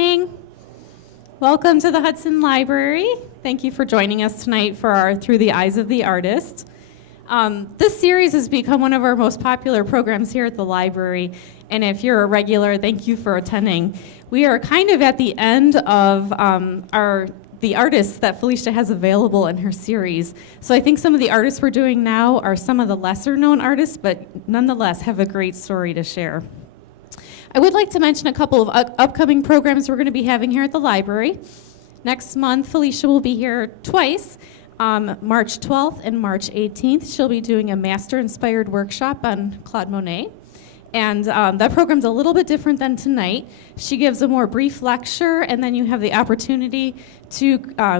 Morning. Welcome to the Hudson Library. Thank you for joining us tonight for our Through the Eyes of the Artist. This series has become one of our most popular programs here at the library, and if you're a regular, thank you for attending. We are kind of at the end of the artists that Felicia has available in her series. So I think some of the artists we're doing now are some of the lesser known artists, but nonetheless have a great story to share. I would like to mention a couple of upcoming programs we're going to be having here at the library. Next month, Felicia will be here twice, March 12th and March 18th. She'll be doing a master-inspired workshop on Claude Monet. And that program's a little bit different than tonight. She gives a more brief lecture, and then you have the opportunity to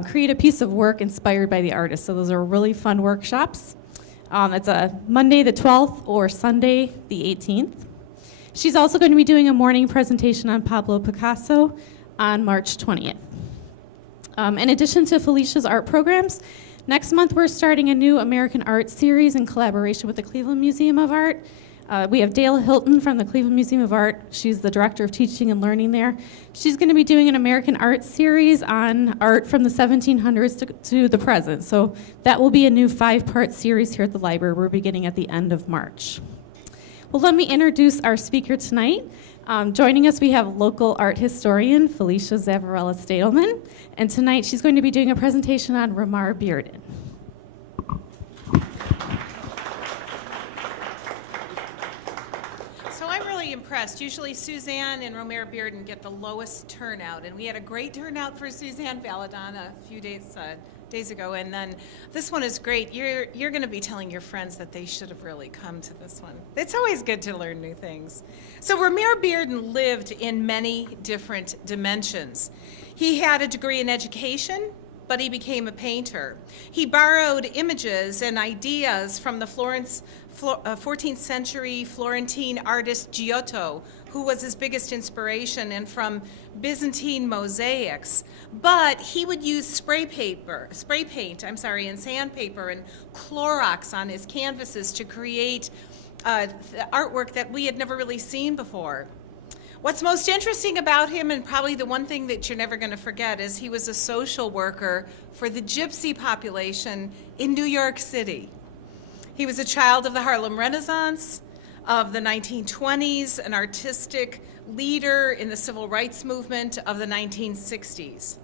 create a piece of work inspired by the artist. So those are really fun workshops. It's a Monday the 12th or Sunday the 18th. She's also going to be doing a morning presentation on Pablo Picasso on March 20th. In addition to Felicia's art programs, next month we're starting a new American art series in collaboration with the Cleveland Museum of Art. We have Dale Hilton from the Cleveland Museum of Art. She's the director of teaching and learning there. She's going to be doing an American art series on art from the 1700s to the present. So that will be a new 5-part series here at the library. We're beginning at the end of March. Well, let me introduce our speaker tonight. Joining us, we have local art historian Felicia Zavarella-Stadelman, and tonight she's going to be doing a presentation on Romare Bearden. So I'm really impressed. Usually Suzanne and Romare Bearden get the lowest turnout, and we had a great turnout for Suzanne Valadon a few days ago, and then this one is great. You're going to be telling your friends that they should have really come to this one. It's always good to learn new things. So Romare Bearden lived in many different dimensions. He had a degree in education, but he became a painter. He borrowed images and ideas from the 14th century Florentine artist Giotto, who was his biggest inspiration, and from Byzantine mosaics. But he would use spray paint, and sandpaper and Clorox on his canvases to create artwork that we had never really seen before. What's most interesting about him, and probably the one thing that you're never going to forget, is he was a social worker for the gypsy population in New York City. He was a child of the Harlem Renaissance, of the 1920s, an artistic leader in the civil rights movement of the 1960s.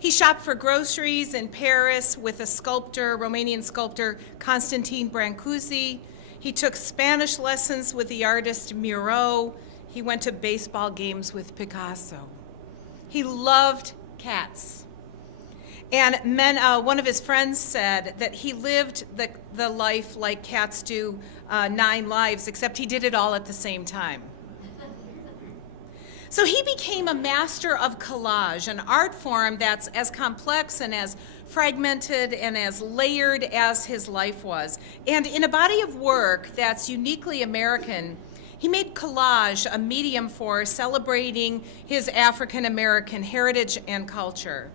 He shopped for groceries in Paris with a sculptor, Romanian sculptor, Constantine Brancusi. He took Spanish lessons with the artist Miro. He went to baseball games with Picasso. He loved cats. And one of his friends said that he lived the life like cats do 9 lives, except he did it all at the same time. So he became a master of collage, an art form that's as complex and as fragmented and as layered as his life was. And in a body of work that's uniquely American, he made collage a medium for celebrating his African American heritage and culture.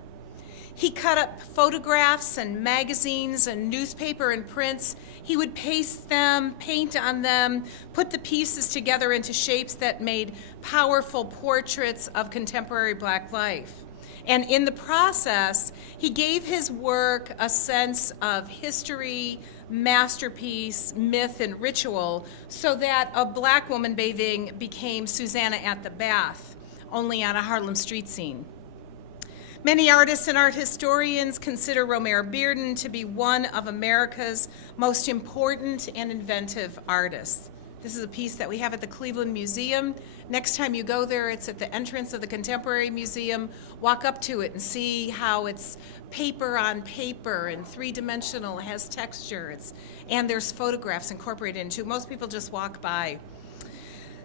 He cut up photographs and magazines and newspaper and prints. He would paste them, paint on them, put the pieces together into shapes that made powerful portraits of contemporary Black life. And in the process, he gave his work a sense of history, masterpiece, myth, and ritual, so that a Black woman bathing became Susanna at the Bath, only on a Harlem street scene. Many artists and art historians consider Romare Bearden to be one of America's most important and inventive artists. This is a piece that we have at the Cleveland Museum. Next time you go there, it's at the entrance of the Contemporary Museum. Walk up to it and see how it's paper on paper and 3-dimensional, has texture, and there's photographs incorporated into it. Most people just walk by.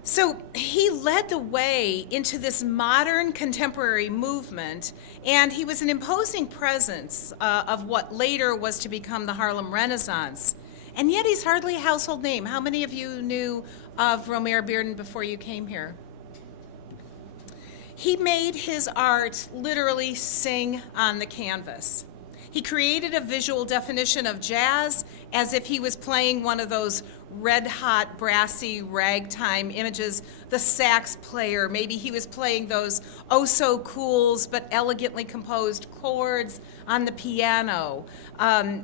So he led the way into this modern contemporary movement, and he was an imposing presence of what later was to become the Harlem Renaissance. And yet he's hardly a household name. How many of you knew of Romare Bearden before you came here? He made his art literally sing on the canvas. He created a visual definition of jazz as if he was playing one of those red-hot, brassy, ragtime images, the sax player. Maybe he was playing those oh-so-cools but elegantly composed chords on the piano.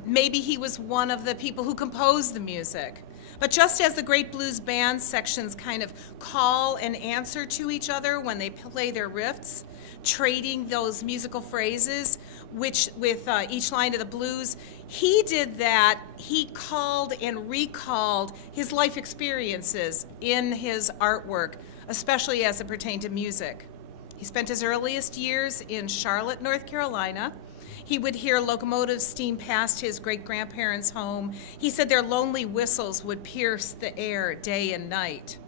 Maybe he was one of the people who composed the music. But just as the great blues band sections kind of call and answer to each other when they play their riffs, trading those musical phrases with each line of the blues, he did that. He called and recalled his life experiences in his artwork, especially as it pertained to music. He spent his earliest years in Charlotte, North Carolina. He would hear locomotives steam past his great-grandparents' home. He said their lonely whistles would pierce the air day and night.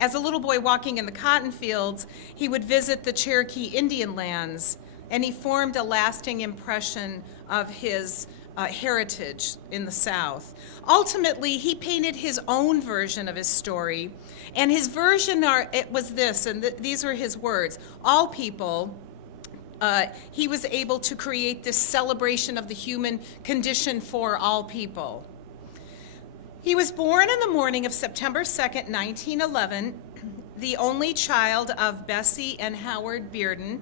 As a little boy walking in the cotton fields, he would visit the Cherokee Indian lands, and he formed a lasting impression of his heritage in the South. Ultimately, he painted his own version of his story, and his version was this, and these were his words: all people. He was able to create this celebration of the human condition for all people. He was born in the morning of September 2nd, 1911, the only child of Bessie and Howard Bearden,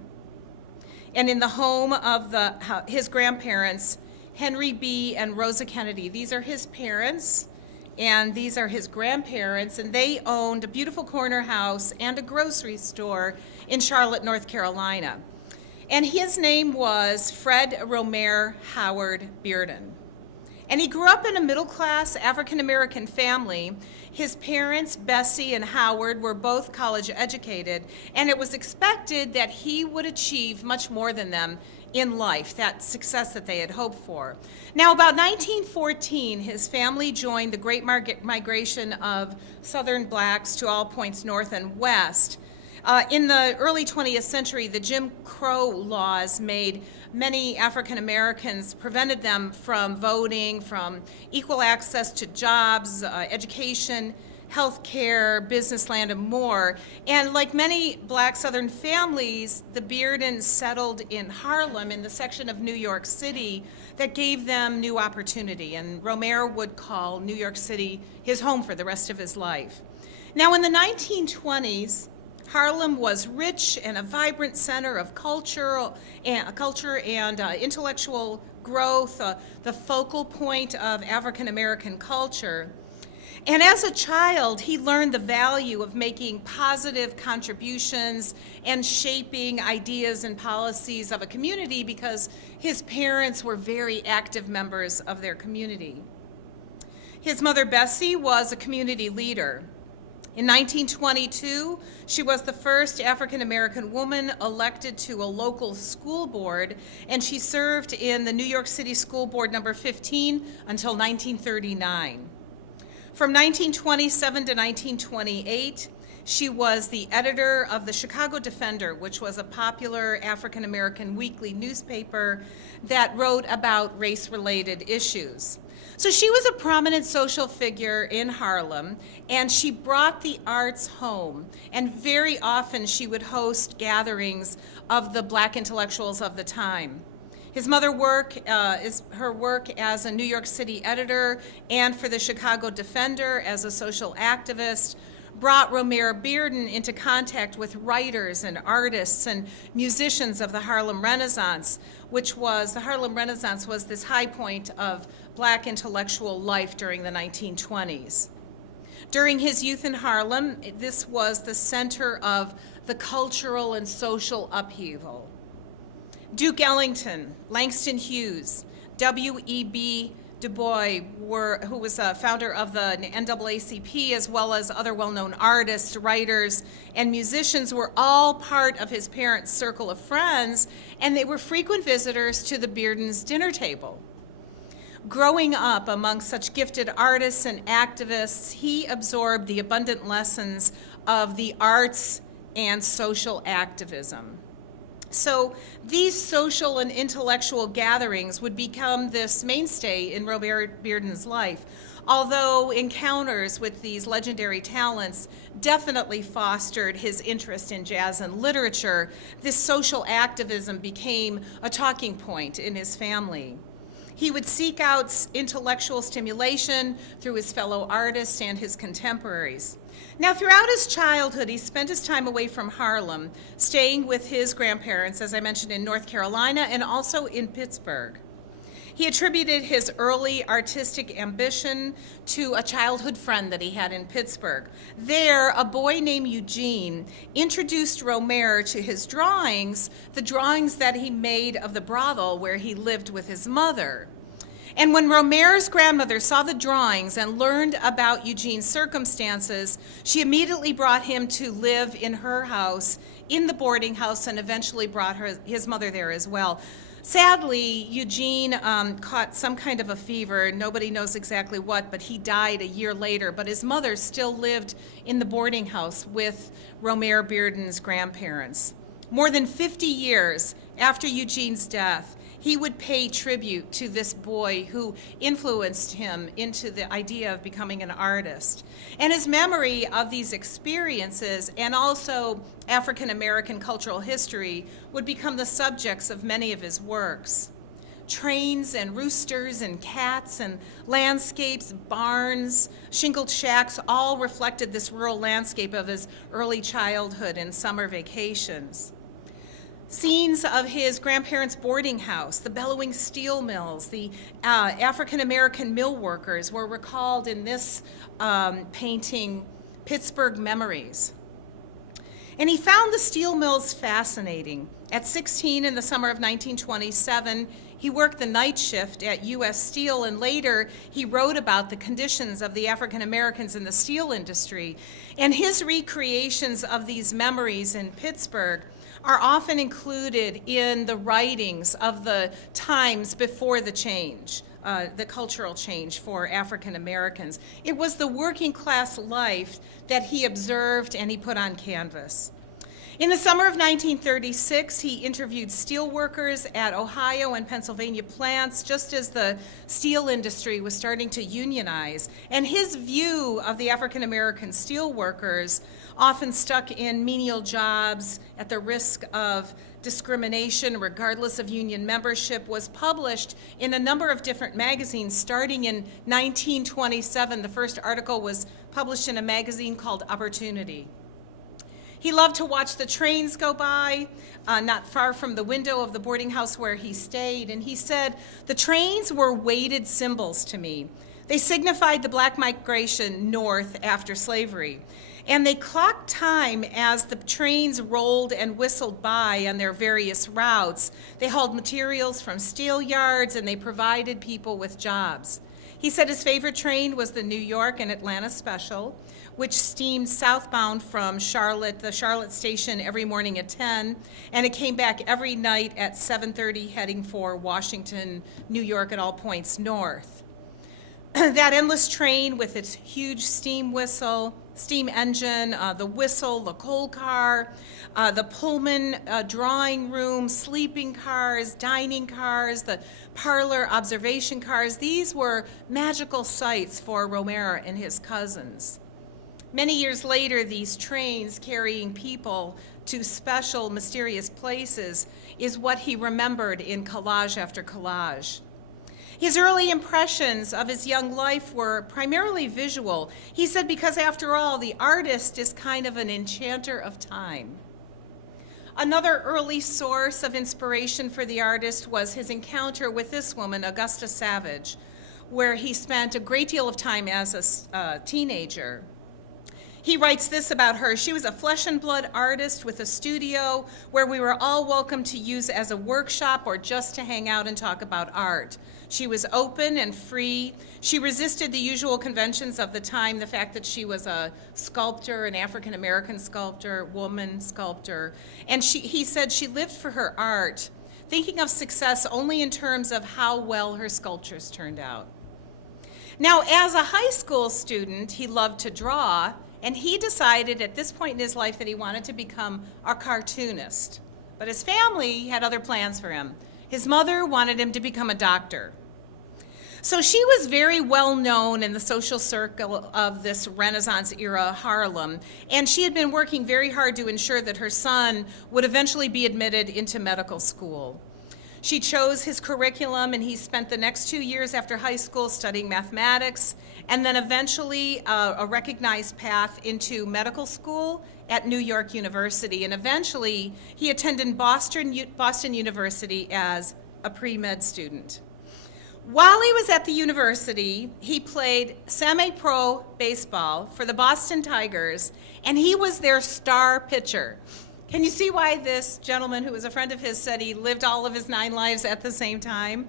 and in the home of his grandparents, Henry B. and Rosa Kennedy. These are his parents, and these are his grandparents, and they owned a beautiful corner house and a grocery store in Charlotte, North Carolina. And his name was Fred Romare Howard Bearden. And he grew up in a middle-class African-American family. His parents, Bessie and Howard, were both college educated, and it was expected that he would achieve much more than them in life, that success that they had hoped for. Now, about 1914, his family joined the Great Migration of Southern blacks to all points north and west. In the early 20th century, the Jim Crow laws made many African Americans, prevented them from voting, from equal access to jobs, education, health care, business land, and more. And like many black Southern families, the Beardens settled in Harlem, in the section of New York City that gave them new opportunity. And Romare would call New York City his home for the rest of his life. Now, in the 1920s, Harlem was rich and a vibrant center of culture and intellectual growth, the focal point of African American culture. And as a child, he learned the value of making positive contributions and shaping ideas and policies of a community because his parents were very active members of their community. His mother, Bessie, was a community leader. In 1922, she was the first African-American woman elected to a local school board, and she served in the New York City School Board number 15 until 1939. From 1927 to 1928, she was the editor of the Chicago Defender, which was a popular African-American weekly newspaper that wrote about race-related issues. So she was a prominent social figure in Harlem, and she brought the arts home. And very often she would host gatherings of the black intellectuals of the time. His mother's work is her work as a New York City editor and for the Chicago Defender as a social activist brought Romare Bearden into contact with writers and artists and musicians of the Harlem Renaissance, the Harlem Renaissance was this high point of black intellectual life during the 1920s. During his youth in Harlem, this was the center of the cultural and social upheaval. Duke Ellington, Langston Hughes, W.E.B. Du Bois, who was a founder of the NAACP, as well as other well-known artists, writers, and musicians, were all part of his parents' circle of friends, and they were frequent visitors to the Beardens' dinner table. Growing up among such gifted artists and activists, he absorbed the abundant lessons of the arts and social activism. So these social and intellectual gatherings would become this mainstay in Romare Bearden's life, although encounters with these legendary talents definitely fostered his interest in jazz and literature. This social activism became a talking point in his family. He would seek out intellectual stimulation through his fellow artists and his contemporaries. Now, throughout his childhood, he spent his time away from Harlem, staying with his grandparents, as I mentioned, in North Carolina and also in Pittsburgh. He attributed his early artistic ambition to a childhood friend that he had in Pittsburgh. There, a boy named Eugene introduced Romare to his drawings, the drawings that he made of the brothel where he lived with his mother. And when Romare's grandmother saw the drawings and learned about Eugene's circumstances, she immediately brought him to live in her house, in the boarding house, and eventually brought his mother there as well. Sadly, Eugene caught some kind of a fever. Nobody knows exactly what, but he died a year later. But his mother still lived in the boarding house with Romare Bearden's grandparents. More than 50 years after Eugene's death, he would pay tribute to this boy who influenced him into the idea of becoming an artist. And his memory of these experiences and also African American cultural history would become the subjects of many of his works. Trains and roosters and cats and landscapes, barns, shingled shacks, all reflected this rural landscape of his early childhood and summer vacations. Scenes of his grandparents' boarding house, the bellowing steel mills, the African-American mill workers were recalled in this painting, Pittsburgh Memories. And he found the steel mills fascinating. At 16, in the summer of 1927, he worked the night shift at U.S. Steel, and later he wrote about the conditions of the African Americans in the steel industry. And his recreations of these memories in Pittsburgh are often included in the writings of the times before the change, the cultural change for African Americans. It was the working class life that he observed and he put on canvas. In the summer of 1936, he interviewed steel workers at Ohio and Pennsylvania plants just as the steel industry was starting to unionize. And his view of the African American steel workers, often stuck in menial jobs at the risk of discrimination regardless of union membership, was published in a number of different magazines. Starting in 1927, the first article was published in a magazine called Opportunity. He loved to watch the trains go by, not far from the window of the boarding house where he stayed, and he said, "The trains were weighted symbols to me. They signified the black migration north after slavery, and they clocked time as the trains rolled and whistled by on their various routes. They hauled materials from steel yards, and they provided people with jobs." He said his favorite train was the New York and Atlanta Special, which steamed southbound from Charlotte, the Charlotte station, every morning at 10, and it came back every night at 7:30, heading for Washington, New York, and all points north. That endless train with its huge steam whistle, steam engine, the whistle, the coal car, the Pullman drawing room, sleeping cars, dining cars, the parlor observation cars, these were magical sights for Romare and his cousins. Many years later, these trains carrying people to special, mysterious places is what he remembered in collage after collage. His early impressions of his young life were primarily visual. He said, because after all, the artist is kind of an enchanter of time. Another early source of inspiration for the artist was his encounter with this woman, Augusta Savage, where he spent a great deal of time as a teenager. He writes this about her: "She was a flesh and blood artist with a studio where we were all welcome to use as a workshop or just to hang out and talk about art. She was open and free. She resisted the usual conventions of the time, the fact that she was a sculptor, an African-American sculptor, woman sculptor. And he said she lived for her art, thinking of success only in terms of how well her sculptures turned out." Now, as a high school student, he loved to draw, and he decided at this point in his life that he wanted to become a cartoonist. But his family had other plans for him. His mother wanted him to become a doctor. So she was very well known in the social circle of this Renaissance era Harlem, and she had been working very hard to ensure that her son would eventually be admitted into medical school. She chose his curriculum, and he spent the next 2 years after high school studying mathematics, and then eventually a recognized path into medical school at New York University. And eventually, he attended Boston University as a pre-med student. While he was at the university, he played semi-pro baseball for the Boston Tigers, and he was their star pitcher. Can you see why this gentleman, who was a friend of his, said he lived all of his 9 lives at the same time?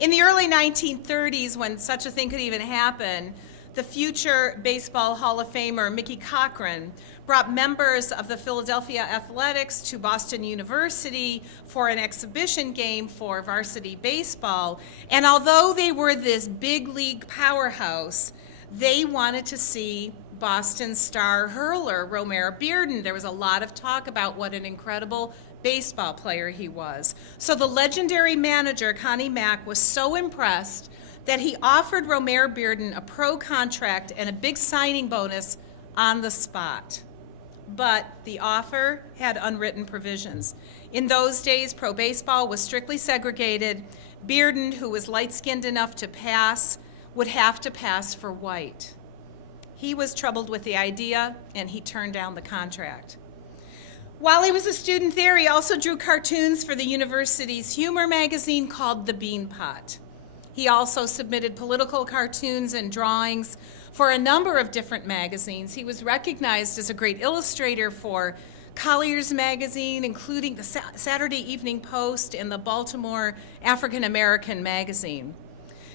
In the early 1930s, when such a thing could even happen, the future Baseball Hall of Famer Mickey Cochran brought members of the Philadelphia Athletics to Boston University for an exhibition game for varsity baseball. And although they were this big league powerhouse, they wanted to see Boston star hurler Romare Bearden. There was a lot of talk about what an incredible baseball player he was. So the legendary manager, Connie Mack, was so impressed that he offered Romare Bearden a pro contract and a big signing bonus on the spot. But the offer had unwritten provisions. In those days, pro baseball was strictly segregated. Bearden, who was light-skinned enough to pass, would have to pass for white. He was troubled with the idea, and he turned down the contract. While he was a student there, he also drew cartoons for the university's humor magazine called The Bean Pot. He also submitted political cartoons and drawings for a number of different magazines. He was recognized as a great illustrator for Collier's magazine, including the Saturday Evening Post and the Baltimore African American magazine.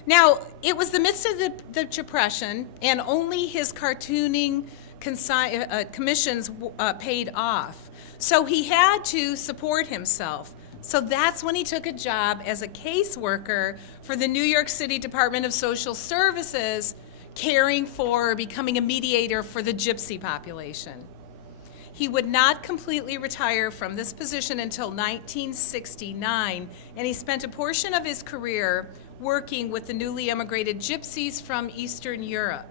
Now, it was the midst of the Depression, and only his cartooning commissions paid off. So he had to support himself. So that's when he took a job as a caseworker for the New York City Department of Social Services, caring for, becoming a mediator for the gypsy population. He would not completely retire from this position until 1969, and he spent a portion of his career working with the newly immigrated gypsies from Eastern Europe.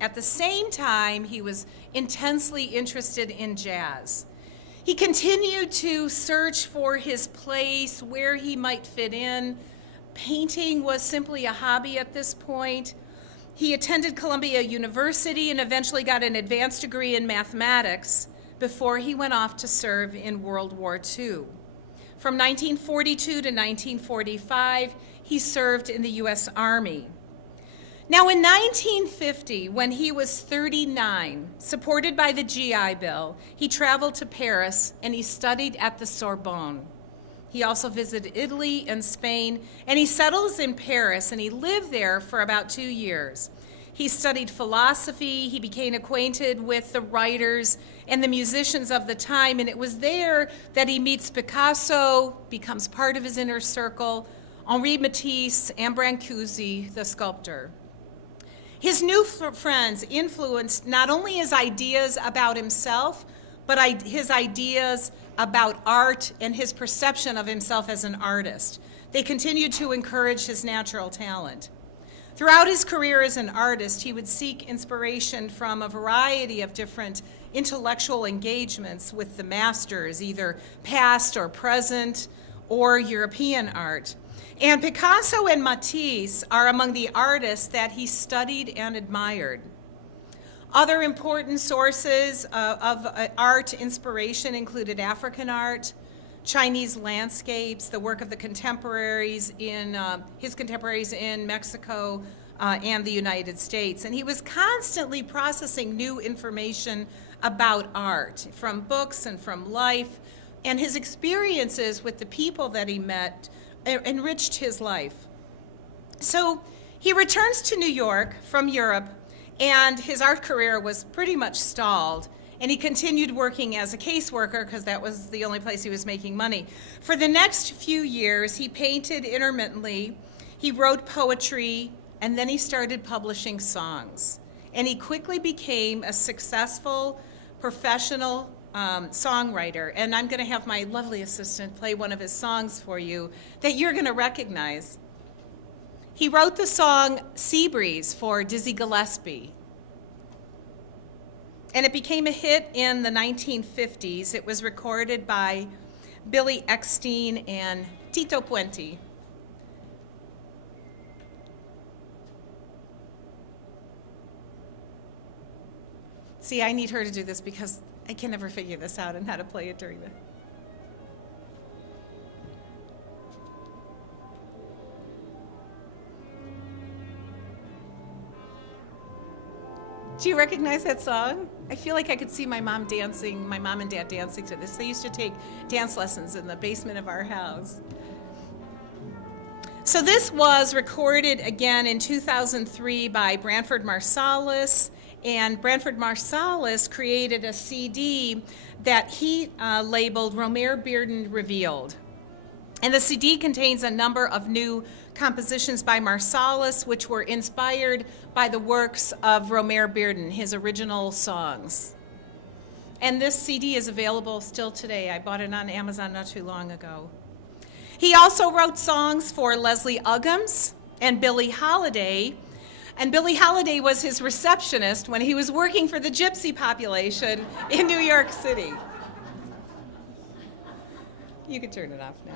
At the same time, he was intensely interested in jazz. He continued to search for his place, where he might fit in. Painting was simply a hobby at this point. He attended Columbia University and eventually got an advanced degree in mathematics before he went off to serve in World War II. From 1942 to 1945, he served in the U.S. Army. Now, in 1950, when he was 39, supported by the GI Bill, he traveled to Paris and he studied at the Sorbonne. He also visited Italy and Spain, and he settles in Paris, and he lived there for about 2 years. He studied philosophy, he became acquainted with the writers and the musicians of the time, and it was there that he meets Picasso, becomes part of his inner circle, Henri Matisse, and Brancusi, the sculptor. His new friends influenced not only his ideas about himself, but his ideas about art and his perception of himself as an artist. They continued to encourage his natural talent. Throughout his career as an artist, he would seek inspiration from a variety of different intellectual engagements with the masters, either past or present, or European art. And Picasso and Matisse are among the artists that he studied and admired. Other important sources of art inspiration included African art, Chinese landscapes, the work of the contemporaries his contemporaries in Mexico and the United States. And he was constantly processing new information about art from books and from life, and his experiences with the people that he met enriched his life. So he returns to New York from Europe, and his art career was pretty much stalled, and he continued working as a caseworker because that was the only place he was making money. For the next few years, he painted intermittently, he wrote poetry, and then he started publishing songs. And he quickly became a successful professional songwriter, and I'm going to have my lovely assistant play one of his songs for you that you're going to recognize. He wrote the song Sea Breeze for Dizzy Gillespie, and it became a hit in the 1950s. It was recorded by Billy Eckstine and Tito Puente. See, I need her to do this because I can never figure this out and how to play it during the... Do you recognize that song? I feel like I could see my mom and dad dancing to this. They used to take dance lessons in the basement of our house. So this was recorded again in 2003 by Branford Marsalis, and Branford Marsalis created a CD that he labeled Romare Bearden Revealed. And the CD contains a number of new compositions by Marsalis, which were inspired by the works of Romare Bearden, his original songs. And this CD is available still today. I bought it on Amazon not too long ago. He also wrote songs for Leslie Uggams and Billie Holiday. And Billie Holiday was his receptionist when he was working for the gypsy population in New York City. You can turn it off now.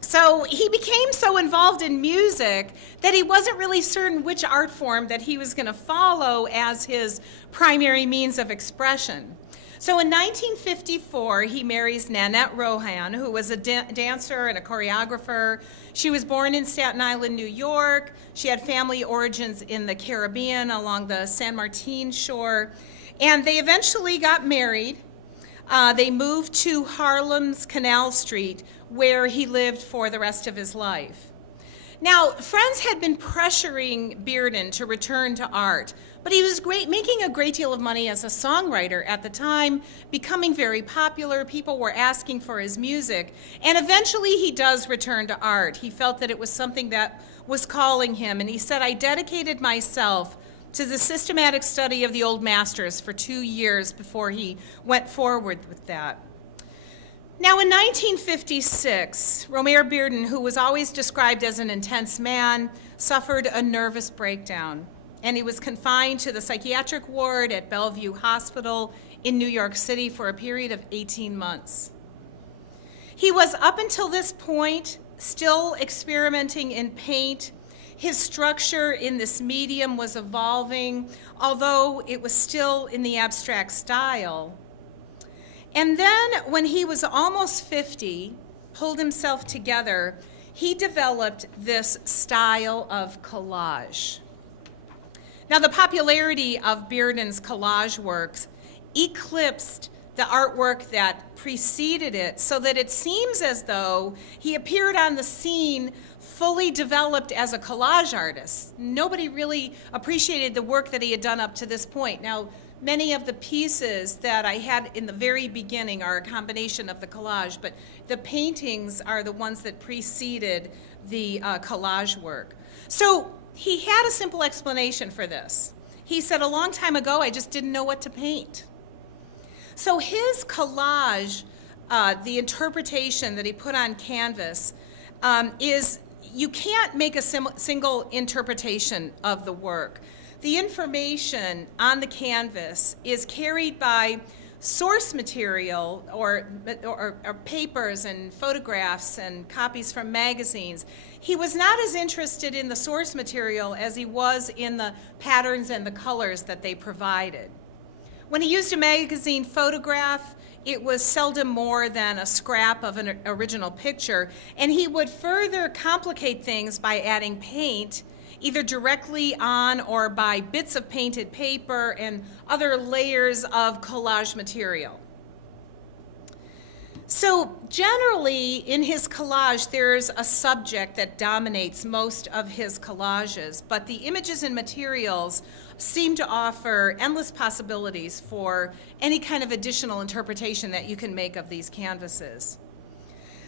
So he became so involved in music that he wasn't really certain which art form that he was going to follow as his primary means of expression. So in 1954, he marries Nanette Rohan, who was a dancer and a choreographer. She was born in Staten Island, New York. She had family origins in the Caribbean along the San Martin shore. And they eventually got married. They moved to Harlem's Canal Street, where he lived for the rest of his life. Now, friends had been pressuring Bearden to return to art, but he was making a great deal of money as a songwriter at the time, becoming very popular. People were asking for his music, and eventually he does return to art. He felt that it was something that was calling him, and he said, "I dedicated myself to the systematic study of the old masters for 2 years before he went forward with that." Now, in 1956, Romare Bearden, who was always described as an intense man, suffered a nervous breakdown, and he was confined to the psychiatric ward at Bellevue Hospital in New York City for a period of 18 months. He was, up until this point, still experimenting in paint. His structure in this medium was evolving, although it was still in the abstract style. And then, when he was almost 50, pulled himself together, he developed this style of collage. Now, the popularity of Bearden's collage works eclipsed the artwork that preceded it, so that it seems as though he appeared on the scene fully developed as a collage artist. Nobody really appreciated the work that he had done up to this point. Now, many of the pieces that I had in the very beginning are a combination of the collage, but the paintings are the ones that preceded the collage work. So he had a simple explanation for this. He said, "A long time ago, I just didn't know what to paint." So his collage, the interpretation that he put on canvas, is you can't make a single interpretation of the work. The information on the canvas is carried by source material or papers and photographs and copies from magazines. He was not as interested in the source material as he was in the patterns and the colors that they provided. When he used a magazine photograph, it was seldom more than a scrap of an original picture, and he would further complicate things by adding paint, either directly on or by bits of painted paper and other layers of collage material. So generally, in his collage, there's a subject that dominates most of his collages, but the images and materials seem to offer endless possibilities for any kind of additional interpretation that you can make of these canvases.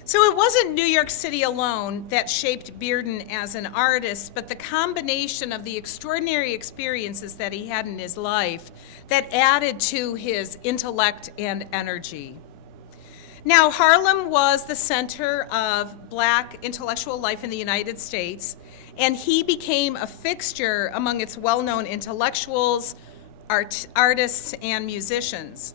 So it wasn't New York City alone that shaped Bearden as an artist, but the combination of the extraordinary experiences that he had in his life that added to his intellect and energy. Now, Harlem was the center of Black intellectual life in the United States, and he became a fixture among its well-known intellectuals, artists, and musicians.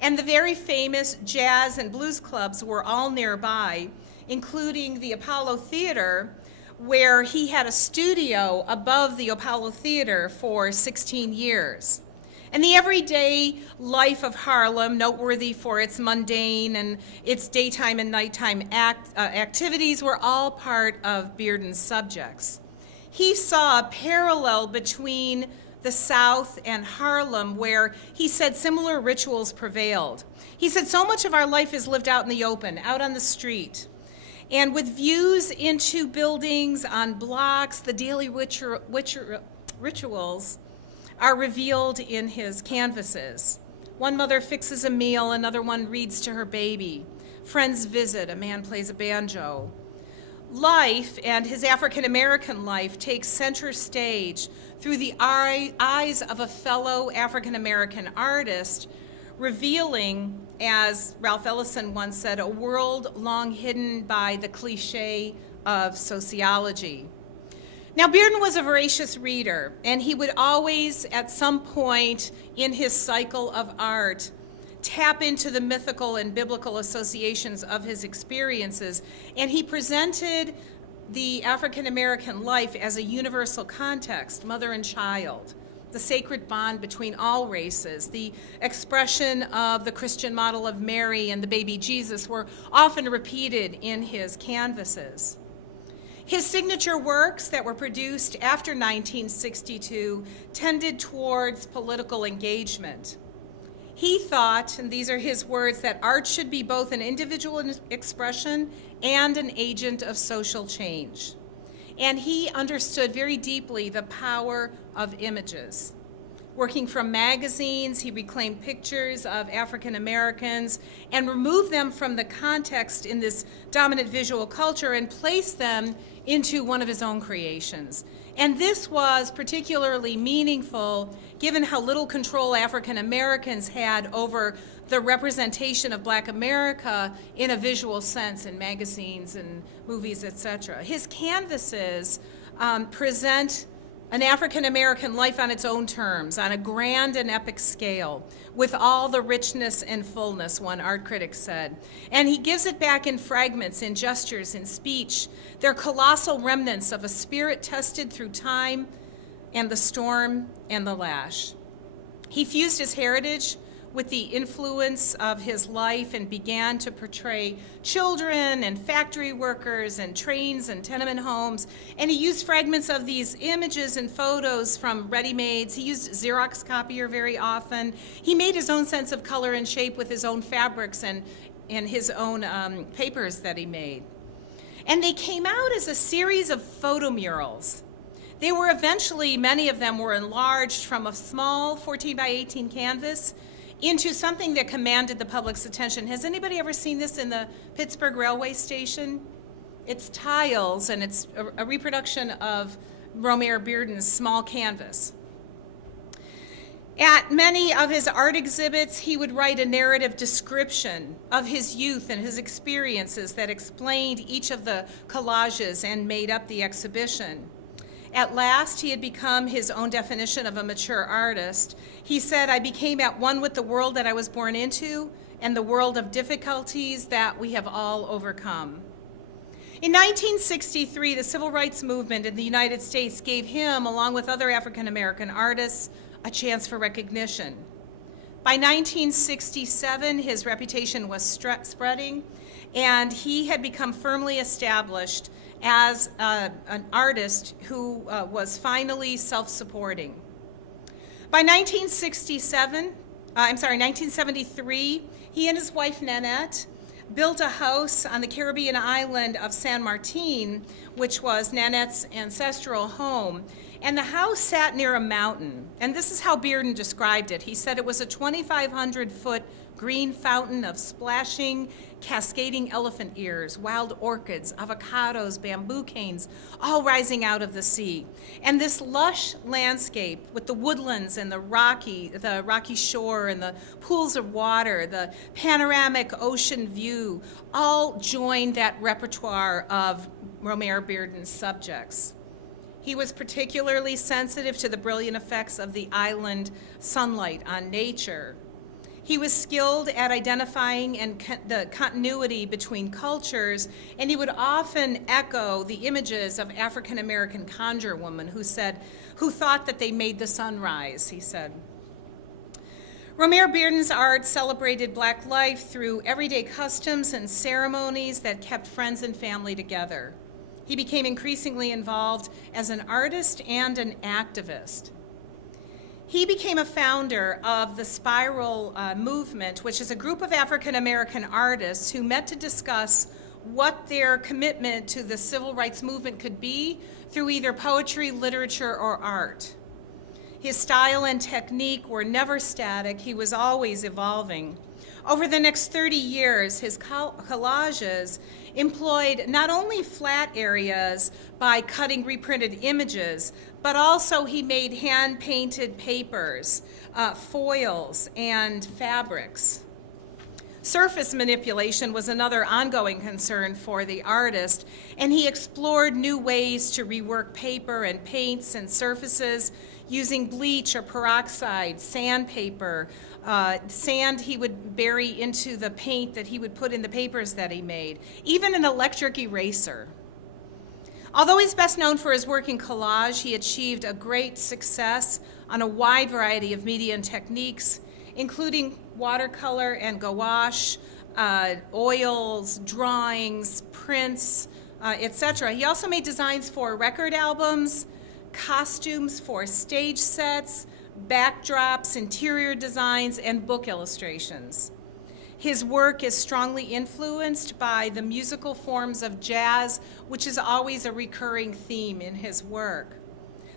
And the very famous jazz and blues clubs were all nearby, including the Apollo Theater, where he had a studio above the Apollo Theater for 16 years. And the everyday life of Harlem, noteworthy for its mundane and its daytime and nighttime activities, were all part of Bearden's subjects. He saw a parallel between the South and Harlem, where he said similar rituals prevailed. He said so much of our life is lived out in the open, out on the street. And with views into buildings on blocks, the daily rituals are revealed in his canvases. One mother fixes a meal, another one reads to her baby. Friends visit, a man plays a banjo. Life, and his African-American life, takes center stage through the eyes of a fellow African-American artist, revealing, as Ralph Ellison once said, a world long hidden by the cliche of sociology. Now, Bearden was a voracious reader, and he would always, at some point in his cycle of art, tap into the mythical and biblical associations of his experiences, and he presented the African-American life as a universal context, mother and child, the sacred bond between all races, the expression of the Christian model of Mary and the baby Jesus were often repeated in his canvases. His signature works that were produced after 1962 tended towards political engagement. He thought, and these are his words, that art should be both an individual expression and an agent of social change. And he understood very deeply the power of images. Working from magazines, he reclaimed pictures of African Americans and removed them from the context in this dominant visual culture and placed them into one of his own creations. And this was particularly meaningful given how little control African Americans had over the representation of Black America in a visual sense in magazines and movies, etc. His canvases present an African-American life on its own terms, on a grand and epic scale, with all the richness and fullness, one art critic said. And he gives it back in fragments, in gestures, in speech. They're colossal remnants of a spirit tested through time and the storm and the lash. He fused his heritage with the influence of his life and began to portray children and factory workers and trains and tenement homes. And he used fragments of these images and photos from ready-mades. He used Xerox copier very often. He made his own sense of color and shape with his own fabrics and his own papers that he made. And they came out as a series of photomurals. They were eventually, many of them were enlarged from a small 14 by 18 canvas into something that commanded the public's attention. Has anybody ever seen this in the Pittsburgh railway station? It's tiles, and it's a reproduction of Romare Bearden's small canvas. At many of his art exhibits, he would write a narrative description of his youth and his experiences that explained each of the collages and made up the exhibition. At last, he had become his own definition of a mature artist. He said, "I became at one with the world that I was born into and the world of difficulties that we have all overcome." In 1963, the civil rights movement in the United States gave him, along with other African American artists, a chance for recognition. By 1967, his reputation was spreading, and he had become firmly established as an artist who was finally self-supporting. By 1973, he and his wife Nanette built a house on the Caribbean island of San Martin, which was Nanette's ancestral home. And the house sat near a mountain. And this is how Bearden described it. He said it was a 2,500-foot green fountain of splashing, cascading elephant ears, wild orchids, avocados, bamboo canes, all rising out of the sea. And this lush landscape with the woodlands and the rocky shore and the pools of water, the panoramic ocean view, all joined that repertoire of Romare Bearden's subjects. He was particularly sensitive to the brilliant effects of the island sunlight on nature. He was skilled at identifying the continuity between cultures, and he would often echo the images of African American conjure women who thought that they made the sun rise, he said. Romare Bearden's art celebrated Black life through everyday customs and ceremonies that kept friends and family together. He became increasingly involved as an artist and an activist. He became a founder of the Spiral movement, which is a group of African American artists who met to discuss what their commitment to the civil rights movement could be through either poetry, literature, or art. His style and technique were never static. He was always evolving. Over the next 30 years, his collages employed not only flat areas by cutting reprinted images, but also he made hand-painted papers, foils, and fabrics. Surface manipulation was another ongoing concern for the artist, and he explored new ways to rework paper and paints and surfaces using bleach or peroxide, sandpaper, sand he would bury into the paint that he would put in the papers that he made, even an electric eraser. Although he's best known for his work in collage, he achieved a great success on a wide variety of media and techniques, including watercolor and gouache, oils, drawings, prints, etc. He also made designs for record albums, costumes for stage sets, backdrops, interior designs, and book illustrations. His work is strongly influenced by the musical forms of jazz, which is always a recurring theme in his work.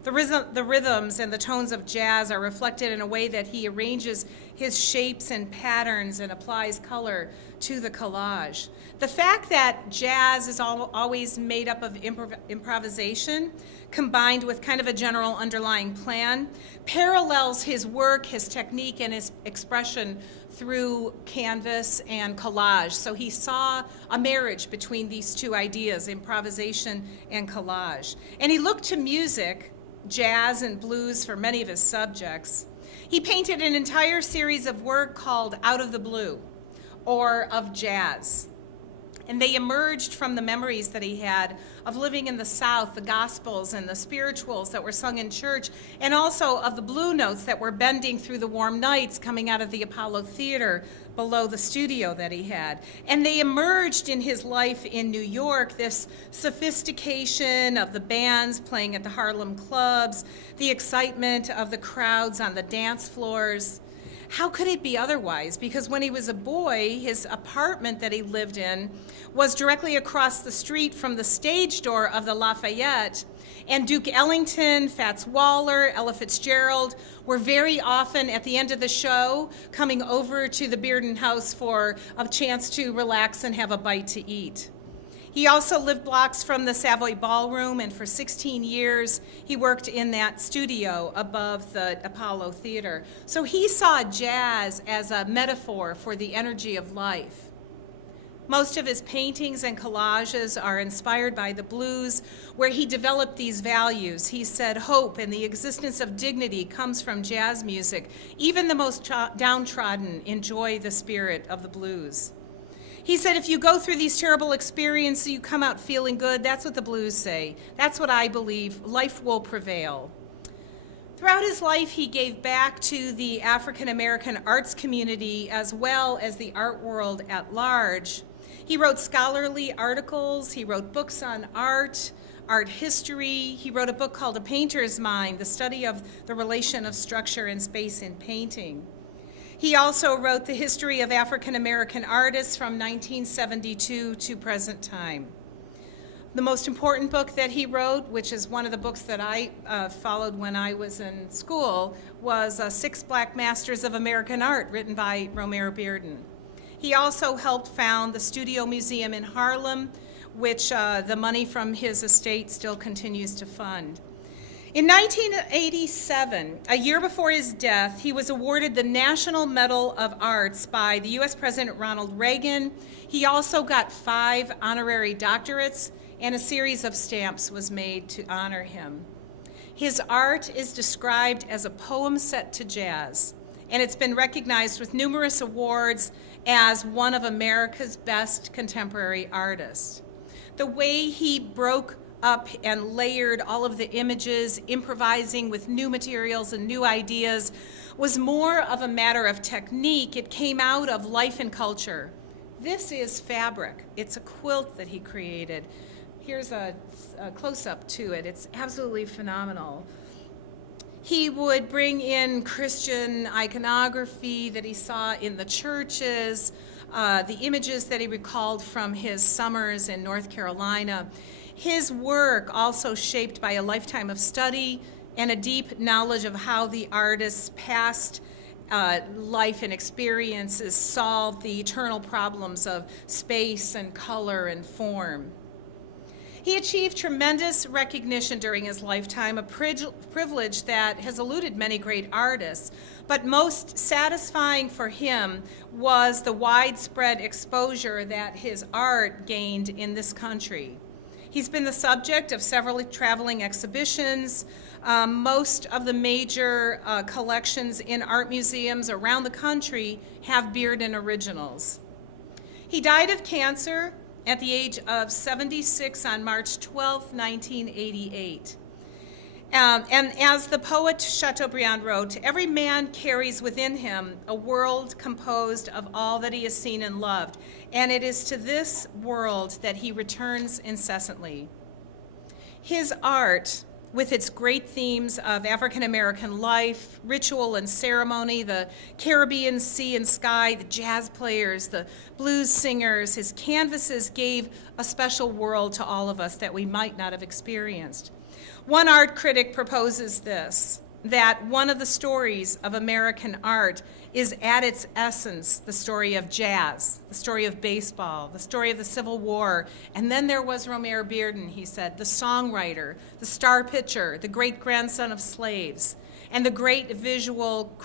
The rhythms and the tones of jazz are reflected in a way that he arranges his shapes and patterns and applies color to the collage. The fact that jazz is always made up of improvisation, combined with kind of a general underlying plan, parallels his work, his technique, and his expression through canvas and collage. So he saw a marriage between these two ideas, improvisation and collage. And he looked to music, jazz and blues, for many of his subjects. He painted an entire series of work called Out of the Blue, or of jazz. And they emerged from the memories that he had of living in the South, the Gospels and the spirituals that were sung in church, and also of the blue notes that were bending through the warm nights coming out of the Apollo Theater below the studio that he had. And they emerged in his life in New York, this sophistication of the bands playing at the Harlem clubs, the excitement of the crowds on the dance floors. How could it be otherwise? Because when he was a boy, his apartment that he lived in was directly across the street from the stage door of the Lafayette, and Duke Ellington, Fats Waller, Ella Fitzgerald were very often at the end of the show coming over to the Bearden house for a chance to relax and have a bite to eat. He also lived blocks from the Savoy Ballroom, and for 16 years he worked in that studio above the Apollo Theater. So he saw jazz as a metaphor for the energy of life. Most of his paintings and collages are inspired by the blues, where he developed these values. He said hope and the existence of dignity comes from jazz music. Even the most downtrodden enjoy the spirit of the blues. He said, if you go through these terrible experiences, you come out feeling good. That's what the blues say. That's what I believe. Life will prevail. Throughout his life, he gave back to the African American arts community as well as the art world at large. He wrote scholarly articles. He wrote books on art, art history. He wrote a book called A Painter's Mind, the study of the relation of structure and space in painting. He also wrote the history of African American artists from 1972 to present time. The most important book that he wrote, which is one of the books that I followed when I was in school, was Six Black Masters of American Art, written by Romare Bearden. He also helped found the Studio Museum in Harlem, which the money from his estate still continues to fund. In 1987, a year before his death, he was awarded the National Medal of Arts by the U.S. President Ronald Reagan. He also got 5 honorary doctorates, and a series of stamps was made to honor him. His art is described as a poem set to jazz. and it's been recognized with numerous awards as one of America's best contemporary artists. The way he broke up and layered all of the images, improvising with new materials and new ideas, was more of a matter of technique. It came out of life and culture. This is fabric. It's a quilt that he created. Here's a close-up to it. It's absolutely phenomenal. He would bring in Christian iconography that he saw in the churches, the images that he recalled from his summers in North Carolina. His work also shaped by a lifetime of study and a deep knowledge of how the artist's past life and experiences solved the eternal problems of space and color and form. He achieved tremendous recognition during his lifetime, a privilege that has eluded many great artists, but most satisfying for him was the widespread exposure that his art gained in this country. He's been the subject of several traveling exhibitions. Most of the major collections in art museums around the country have Bearden originals. He died of cancer at the age of 76 on March 12, 1988. And as the poet Chateaubriand wrote, every man carries within him a world composed of all that he has seen and loved, and it is to this world that he returns incessantly. His art, with its great themes of African American life, ritual and ceremony, the Caribbean sea and sky, the jazz players, the blues singers, his canvases gave a special world to all of us that we might not have experienced. One art critic proposes this, that one of the stories of American art is at its essence the story of jazz, the story of baseball, the story of the Civil War, and then there was Romare Bearden, he said, the songwriter, the star pitcher, the great-grandson of slaves, and the great visual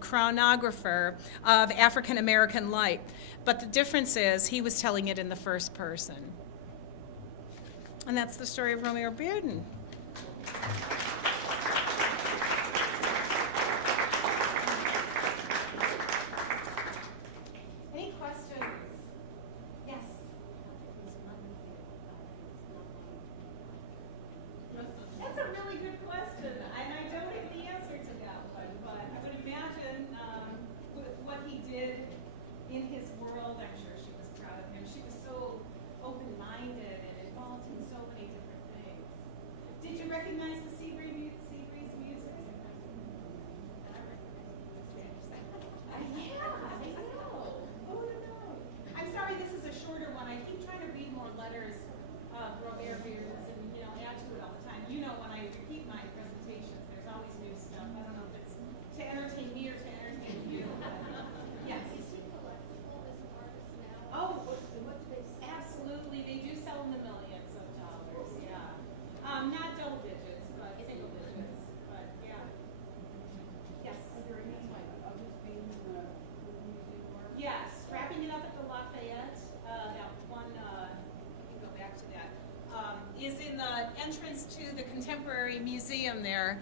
chronographer of African American life. But the difference is he was telling it in the first person. And that's the story of Romare Bearden. Any questions? Yes. That's a really good question, and I don't have the answer to that one, but I would imagine with what he did in his world, I'm sure she was proud of him. She was so open-minded and involved in so many different things. Did you recognize the Seabreeze music? Yeah, I know. Who would have known? I'm sorry, this is a shorter one. I keep trying to read more letters of Romare Bearden's and add to it all the time. When I repeat my presentations, there's always new stuff. I don't know if it's to entertain me or to entertain you. Yes. Is he collectible as an artist now? Oh, what do they sell? absolutely. They do sell in the millions of dollars. Yeah. Not double digits, but single digits. But yeah. Yes. Are there any like other things in the museum work? Yes. Wrapping it up at the Lafayette. That one. We can go back to that. Is in the entrance to the Contemporary Museum there.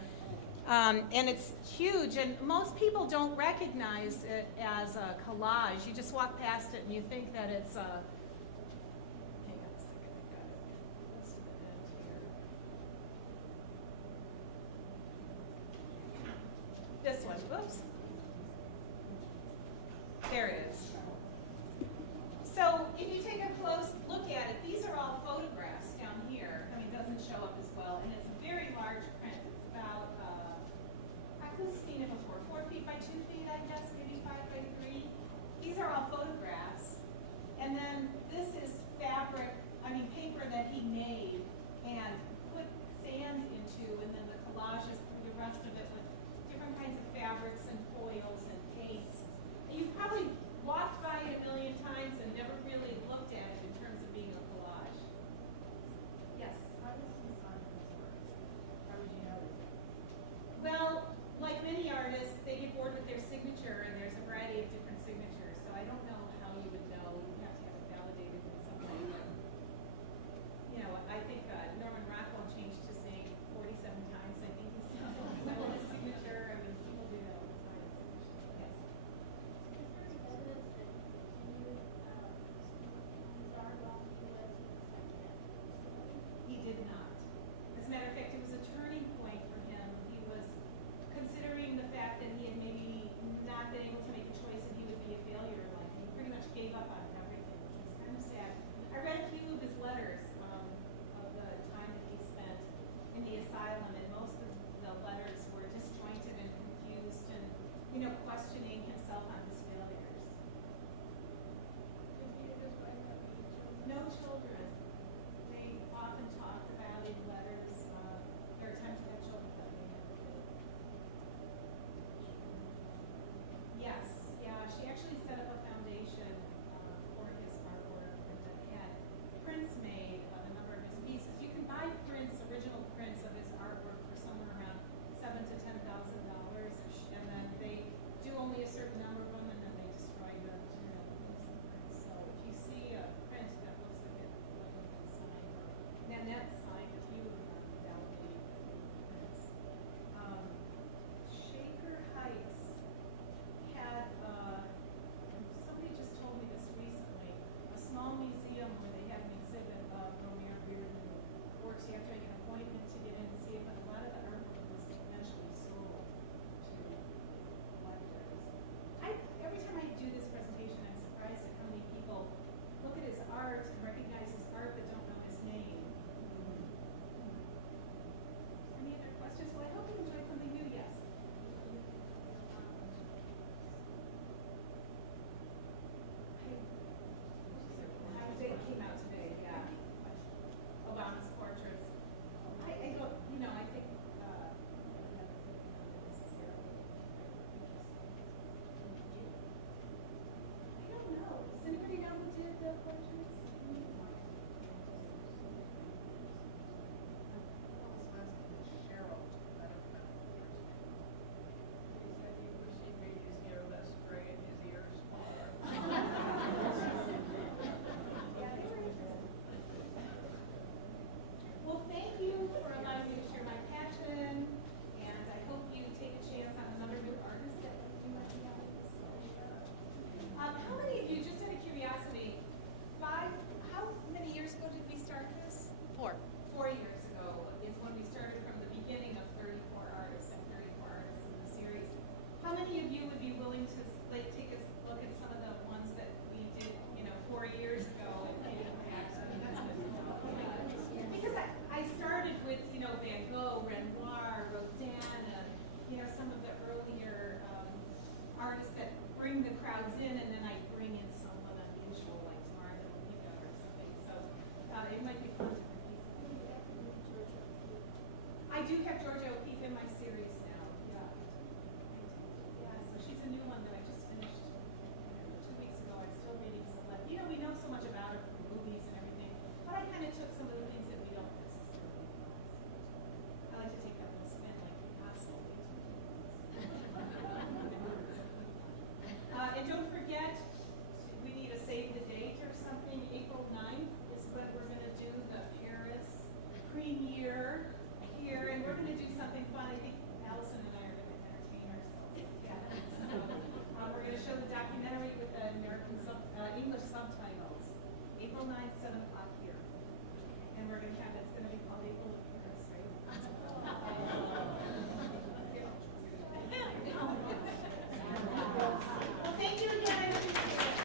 And it's huge, and most people don't recognize it as a collage. You just walk past it and you think that it's a. Hang on a second, I got it. Close to the end here. This one, whoops. There it is. So if you take a close look at it, these are all photographs down here. I mean, it doesn't show up as well, and it's a very large print. It's about, I've seen it before, 4 feet by 2 feet, I guess, maybe 5 by 3. These are all photographs. And then Annette signed a few of them validating this. Shaker Heights had, somebody just told me this recently, a small museum where they had an exhibit of Romare Bearden works. You have to make an appointment to get in and see it, but a lot of the artwork was eventually sold to collectors. Every time I do this presentation, I'm surprised at how many people look at his art and recognize his art but don't know his name. Any other questions? Well, I hope you enjoyed something new. Yes. It came out today, yeah. Obama's portraits. I don't, I think, I don't know. Does anybody know who did the portraits? Well, thank you for allowing me to share my passion, and I hope you take a chance on another new artist that you might be out of this. How many of you, just out of curiosity, how many years ago did we start this? 4 years ago is when we started from the beginning of 34 artists and 34 artists in the series. How many of you would be willing to take a look at some of the ones that we did, 4 years ago and maybe because I started with, Van Gogh, Renoir, Rodin, and, some of the earlier artists that bring the crowds in, and then I bring in someone unusual like Tamara Delvega or something. So it might be fun to repeat. I do have Georgia O'Keeffe in my series now. Yeah, so she's a new one that I just finished 2 weeks ago. I'm still reading some left. We know so much about her from movies and everything, but I kind of took some of the things that we don't necessarily know. I like to take that and spin like Picasso. And don't forget, we need a save the date or something. April 9th is when we're going to do the Paris premiere